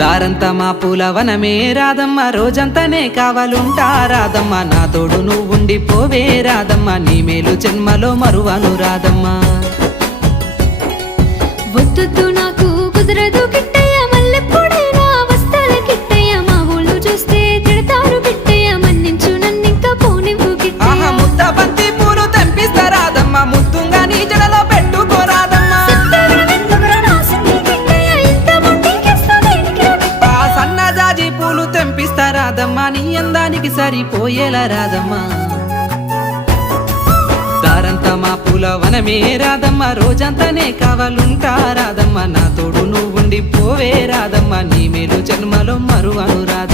దారంతా మా పూలవనమే రాదమ్మ, రోజంతానే కావాలుంటా రాదమ్మ, నా తోడు నువ్వుండి పోవే రాదమ్మ, నీ మేలు జన్మలో మరువను రాదమ్మ. వద్దు నాకు కుదరదు కిట్టయ్య, మల్లెప్పుడైనా వస్తాల కిట్టయ్య, మా ఊళ్ళు చూస్తే తిడతారు కిట్టయ్య, మన్నించు నన్నింకా పోనివ్వు కిట్టయ్య. ముద్ద బంతి పూలు తెంపిస్తా రాదమ్మ, ముద్దుంగా నీ జడలో పెట్టుకోరాదమ్మ. సన్నజాజి పూలు తెంపిస్తా రాదమ్మ, నీ అందానికి సరిపోయేలా రాదమ్మ. దారంతా మా పూలవనమే రాదమ్మ, రోజంతానే కావాలుంటా రాదమ్మ, నా తోడు నువ్వుండి పోవే రాదమ్మ, నీ మేలు జన్మలో మరువను రాదమ్మ.